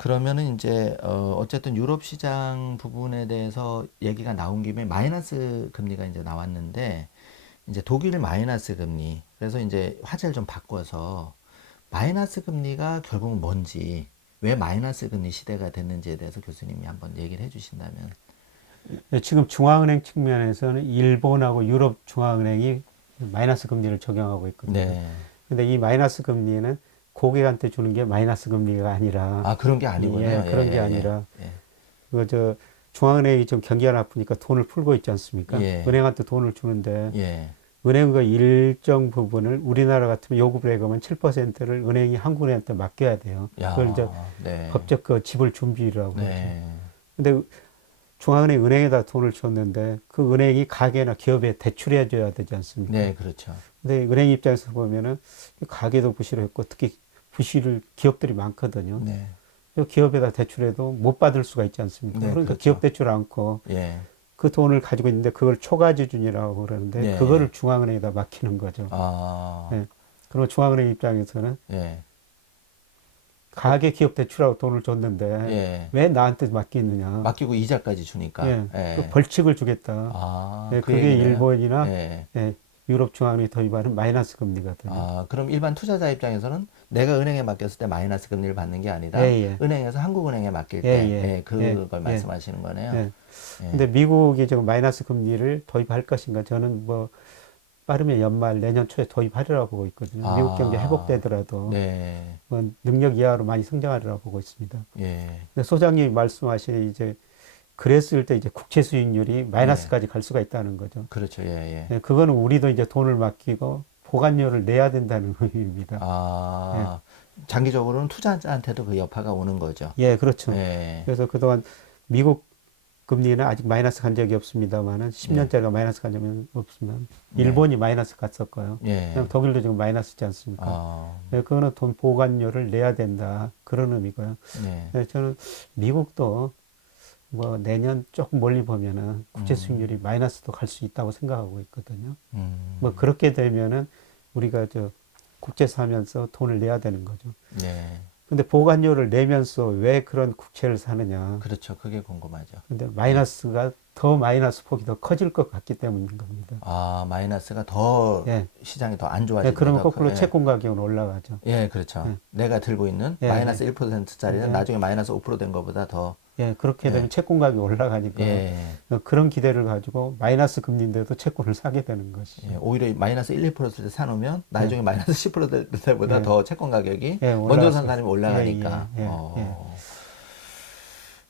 그러면은 이제 어쨌든 유럽 시장 부분에 대해서 얘기가 나온 김에 마이너스 금리가 이제 나왔는데 이제 독일 마이너스 금리. 그래서 이제 화제를 좀 바꿔서 마이너스 금리가 결국은 뭔지, 왜 마이너스 금리 시대가 됐는지에 대해서 교수님이 한번 얘기를 해주신다면. 네, 지금 중앙은행 측면에서는 일본하고 유럽 중앙은행이 마이너스 금리를 적용하고 있거든요. 네. 근데 이 마이너스 금리는 고객한테 주는 게 마이너스 금리가 아니라, 아, 그런 게 아니군요. 예, 예, 그런 게 예, 아니라, 예, 그, 중앙은행이 좀 경기가 나쁘니까 돈을 풀고 있지 예. 않습니까? 예, 은행한테 돈을 주는데, 예. 은행은 그 일정 부분을 우리나라 같으면 요금을 내면 7%를 은행이 한국은행한테 맡겨야 돼요. 그걸 이제 야, 네. 법적 그 지불 준비라고 그러죠. 네. 근데 중앙은행 은행에다 돈을 줬는데 그 은행이 가게나 기업에 대출해 줘야 되지 않습니까? 네, 그렇죠. 근데 은행 입장에서 보면은 가게도 부실했고 특히 부실 기업들이 많거든요. 네. 기업에다 대출해도 못 받을 수가 있지 않습니까? 네, 그러니까 기업 그렇죠. 대출 않고 예. 그 돈을 가지고 있는데 그걸 초과지준이라고 그러는데 네. 그거를 중앙은행에다 맡기는 거죠. 아, 예. 그리고 중앙은행 입장에서는 예. 가계 기업 대출하고 돈을 줬는데 예. 왜 나한테 맡기느냐? 맡기고 이자까지 주니까. 예. 그 예. 벌칙을 주겠다. 아, 예, 그 그게 얘기를 해요? 일본이나 예. 예, 유럽 중앙은행이 도입하는 마이너스 금리거든요. 아, 그럼 일반 투자자 입장에서는 내가 은행에 맡겼을 때 마이너스 금리를 받는 게 예, 아니라 예, 은행에서 한국은행에 맡길 예, 때, 예, 예, 예, 그걸 예, 말씀하시는 거네요. 예. 예. 근데 미국이 지금 마이너스 금리를 도입할 것인가? 저는 뭐 빠르면 연말 내년 초에 도입하리라고 보고 있거든요. 미국 경제 아, 회복되더라도 네. 뭐 능력 이하로 많이 성장하리라고 보고 있습니다. 예. 근데 소장님이 말씀하신 이제 그랬을 때 이제 국채 수익률이 예. 마이너스까지 갈 수가 있다는 거죠. 그렇죠. 예, 예. 예, 그거는 우리도 이제 돈을 맡기고 보관료를 내야 된다는 의미입니다. 예, 아, 장기적으로는 투자자한테도 그 여파가 오는 거죠. 예, 그렇죠. 예. 그래서 그동안 미국 금리는 아직 마이너스 간 적이 없습니다만은 네. 10년짜리가 마이너스 간 적이 없습니다. 네. 일본이 마이너스 갔었고요. 그다음 예. 독일도 지금 마이너스지 않습니까? 아, 예, 그거는 돈 보관료를 내야 된다. 그런 의미고요. 네. 예, 저는 미국도 뭐 내년 조금 멀리 보면은 국채 수익률이 음, 마이너스도 갈 수 있다고 생각하고 있거든요. 뭐 음, 그렇게 되면은 우리가 국채 사면서 돈을 내야 되는 거죠. 네. 근데 보관료를 내면서 왜 그런 국채를 사느냐? 그렇죠. 그게 궁금하죠. 근데 예. 마이너스가 더 마이너스 폭이 더 커질 것 같기 때문인 겁니다. 아, 마이너스가 더 예. 시장이 더 안 예, 좋아지니까 그러면 더 거꾸로 예. 채권 가격은 올라가죠. 예, 그렇죠. 예, 내가 들고 있는 예, 마이너스 예. 1%짜리는 예, 나중에 마이너스 5%된 것보다 더 예, 그렇게 되면 예. 채권 가격이 올라가니까 예. 그런 기대를 가지고 마이너스 금리인데도 채권을 사게 되는 예. 것이죠. 오히려 마이너스 1, 2%때 사놓으면 예, 나중에 마이너스 10%될 때보다 예, 더 채권 가격이 예, 먼저 올라갈 산 수가 사람이 있어요. 예, 예, 올라가니까. 예, 예.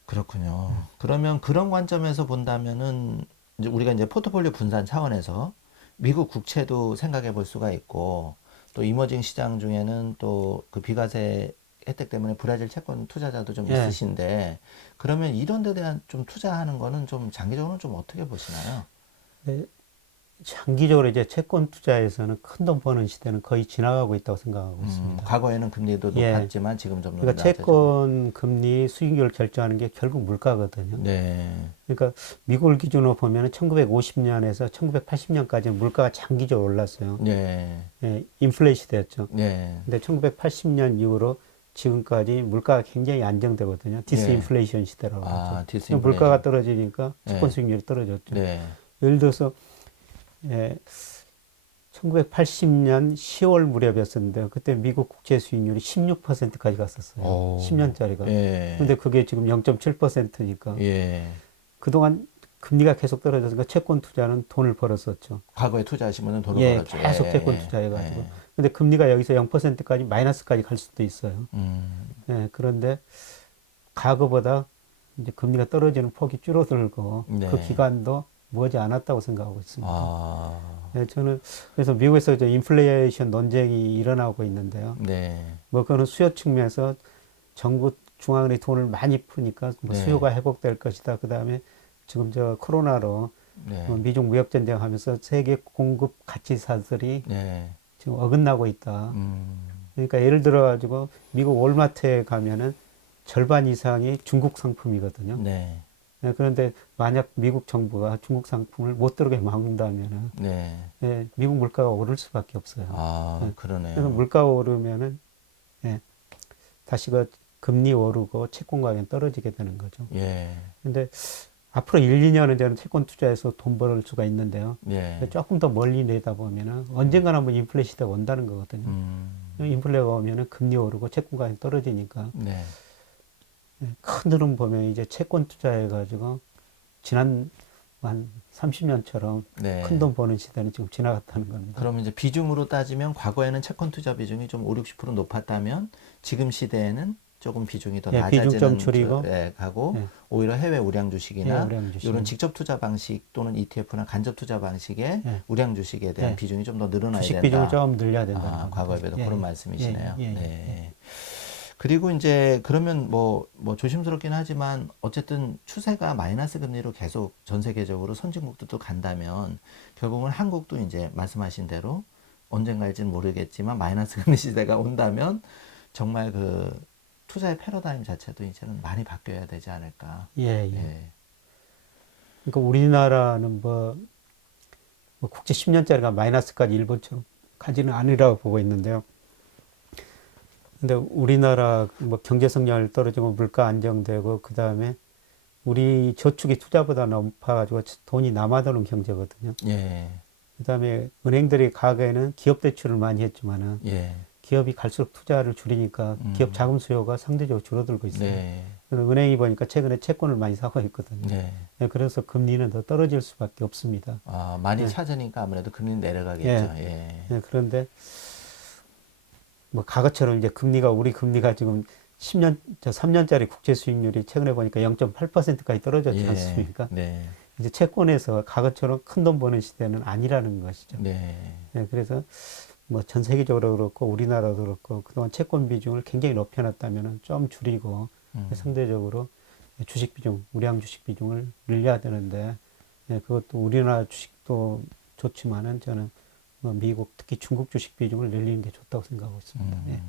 그렇군요. 그러면 그런 관점에서 본다면은 이제 우리가 이제 포트폴리오 분산 차원에서 미국 국채도 생각해 볼 수가 있고 또 이머징 시장 중에는 또 그 비과세 혜택 때문에 브라질 채권 투자자도 좀 예. 있으신데 그러면 이런 데 대한 좀 투자하는 거는 좀 장기적으로는 좀 어떻게 보시나요? 네, 장기적으로 이제 채권 투자에서는 큰 돈 버는 시대는 거의 지나가고 있다고 생각하고 있습니다. 과거에는 금리도 예. 높았지만 지금 좀 그러니까 낮아지고. 채권 금리 수익률을 결정하는 게 결국 물가거든요. 네. 그러니까 미국을 기준으로 보면 1950년에서 1980년까지는 물가가 장기적으로 올랐어요. 네. 예, 인플레 시대였죠. 네. 근데 1980년 이후로 지금까지 물가가 굉장히 안정되거든요. 네. 디스인플레이션 시대라고 하죠. 아, 물가가 디스인플레이션. 떨어지니까 채권 네. 수익률이 떨어졌죠. 네. 예를 들어서 예, 1980년 10월 무렵이었었는데 그때 미국 국채 수익률이 16%까지 갔었어요. 오. 10년짜리가. 예. 근데 그게 지금 0.7%니까 예. 그동안 금리가 계속 떨어져서 채권 투자는 돈을 벌었었죠. 과거에 투자하시면 돈을 예, 벌었죠. 계속 예, 채권 예, 투자해가지고. 예. 근데 금리가 여기서 0%까지 마이너스까지 갈 수도 있어요. 음, 예, 그런데 과거보다 이제 금리가 떨어지는 폭이 줄어들고 그 네. 기간도 머지 않았다고 생각하고 있습니다. 아, 예, 저는 그래서 미국에서 이제 인플레이션 논쟁이 일어나고 있는데요. 네. 뭐 그거는 수요 측면에서 정부 중앙은행이 돈을 많이 푸니까 뭐 네. 수요가 회복될 것이다. 그 다음에 지금 미중 네. 무역 전쟁하면서 세계 공급 가치사들이 네. 지금 어긋나고 있다. 음, 그러니까 예를 들어 가지고 미국 월마트에 가면은 절반 이상이 중국 상품이거든요. 네. 예, 그런데 만약 미국 정부가 중국 상품을 못 들어오게 막는다면은 네. 예, 미국 물가가 오를 수밖에 없어요. 아, 예, 그래서 그러네요. 물가가 오르면은 예, 다시 금리 오르고 채권 가격이 떨어지게 되는 거죠. 예. 근데 앞으로 1, 2년은 저는 채권 투자해서 돈 벌 수가 있는데요. 예. 조금 더 멀리 내다 보면은 언젠가는 한번 인플레 시대가 온다는 거거든요. 인플레가 오면은 금리 오르고 채권 가격이 떨어지니까 네. 큰 흐름 보면 이제 채권 투자해가지고 지난 한 30년처럼 네. 큰 돈 버는 시대는 지금 지나갔다는 겁니다. 그러면 이제 비중으로 따지면 과거에는 채권 투자 비중이 좀 5, 60% 높았다면 지금 시대에는 조금 비중이 더 예, 비중 좀 낮아지는 줄이고. 가고 예. 오히려 해외 우량 주식이나 예, 우량 주식. 이런 직접 투자 방식 또는 ETF나 간접 투자 방식의 예. 우량 주식에 대한 예. 비중이 좀 더 늘어나야 주식 된다. 비중을 좀 늘려야 된다는 겁니다. 과거에 비해서 예, 그런 예. 말씀이시네요. 예, 예, 예, 네. 그리고 이제 그러면 뭐 조심스럽긴 하지만 어쨌든 추세가 마이너스 금리로 계속 전 세계적으로 선진국들도 간다면 결국은 한국도 이제 말씀하신 대로 언젠가일지는 모르겠지만 마이너스 금리 시대가 온다면 정말 그 투자의 패러다임 자체도 이제는 많이 바뀌어야 되지 않을까. 예, 예. 예. 그러니까 우리나라는 뭐 국채 10년짜리가 마이너스까지 일본처럼 가지는 않으라고 보고 있는데요. 근데 우리나라 뭐 경제 성장률 떨어지고 물가 안정되고 그 다음에 우리 저축이 투자보다 높아가지고 돈이 남아도는 경제거든요. 예. 그 다음에 은행들이 과거에는 기업 대출을 많이 했지만은 예. 기업이 갈수록 투자를 줄이니까 기업 자금 수요가 상대적으로 줄어들고 있어요. 네. 그래서 은행이 보니까 최근에 채권을 많이 사고 있거든요. 네. 네, 그래서 금리는 더 떨어질 수밖에 없습니다. 많이 네. 찾으니까 아무래도 금리는 내려가겠죠. 예. 네, 그런데 뭐 과거처럼 이제 우리 금리가 지금 3년짜리 국채 수익률이 최근에 보니까 0.8%까지 떨어졌지 예. 않습니까? 네. 이제 채권에서 과거처럼 큰 돈 버는 시대는 아니라는 것이죠. 네. 네, 그래서 뭐 전 세계적으로 그렇고 우리나라도 그렇고 그동안 채권 비중을 굉장히 높여놨다면 좀 줄이고 상대적으로 주식 비중, 우량 주식 비중을 늘려야 되는데 그것도 우리나라 주식도 좋지만은 저는 뭐 미국 특히 중국 주식 비중을 늘리는 게 좋다고 생각하고 있습니다. 예.